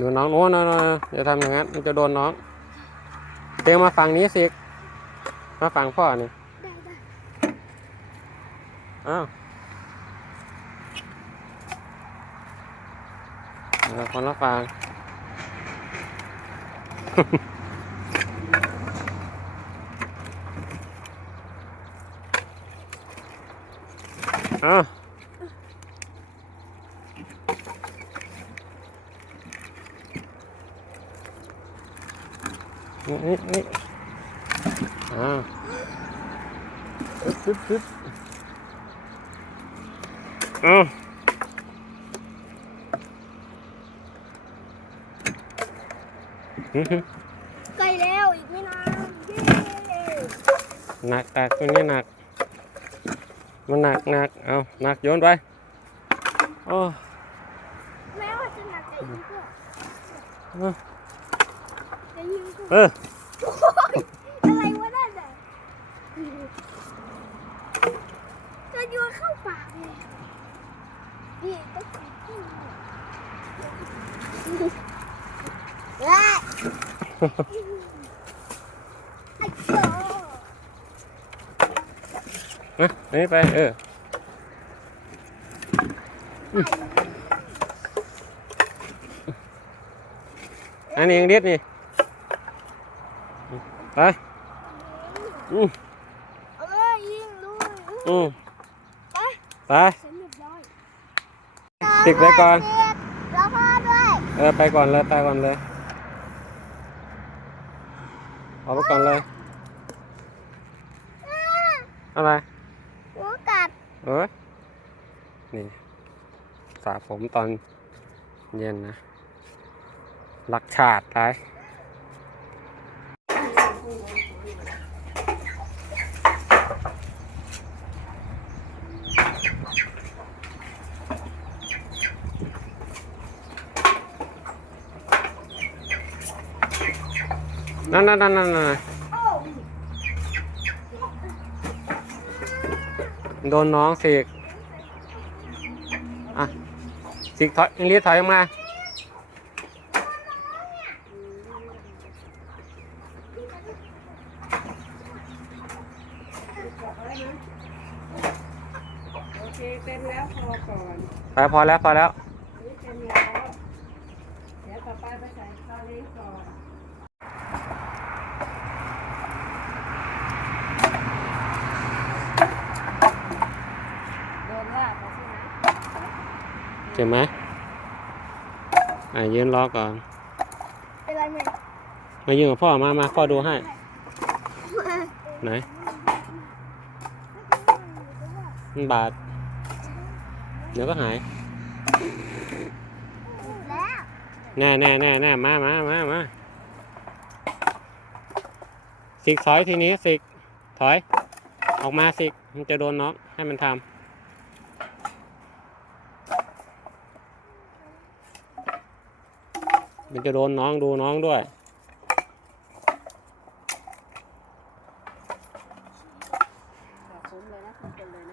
ดูน้องโน้นนะอย่าทำอย่างนั้นมันจะโดนน้องเตียงมาฝั่งนี้สิมาฝั่งพ่อนี่ได้ได้อ้าวเออคนละฝั่งอ้าว นี่นี่นี่อ้าวปึ๊บปึ๊บปึ๊บอ้าวอื้อหือใกล้แล้วอีกไม่นานเย้หนักหนักตัวนี้หนัก มันหนักหนักเอาหนักโยนไปโอ้แม้ว่าจะหนักแต่ยิงก็เออจะยิงก็ เออโอ๊ยอะไรวะนั่นน่ะจะโยนเข้าปากเลยนี่ต้องใส่ที่ว้ายไอ้โจ้นะอันนี้ไป เอออันนี้ยังเด็ดนี่ ไปอืมเอ้ยยิงลูกอืมไปไปติดไว้ก่อนแล้วพ่อด้วย เออไปก่อนเลยไปก่อนเลยเอาไปก่อนเลยอะไรหนูกัดเออนี่สระผมตอนเย็นนะ รักชาติไร นั่นนั่นนั่นนั่นนั่นโดนน้องสิกอะสิกถอยรีบถอยออกมาโอเคเต็มแล้วพอก่อนไปพอแล้วพอแล้ว นี่เต็มแล้ว เดี๋ยวต่อไปไปใส่ข้าวเลี้ยงก่อน โดนลากไปใช่ไหม เจ็บไหมอะยืนรอก่อน เป็นไรไหมมายืนกับพ่อมามาพ่อดูให้ ไหนมันบาด เดี๋ยวก็หาย แล้วแน่แน่แน่แน่มามามามาสิกถอยทีนี้สิกถอย ออกมาสิกมันจะโดนน้องให้มันทำันจะโดนน้องดูน้องด้วยเย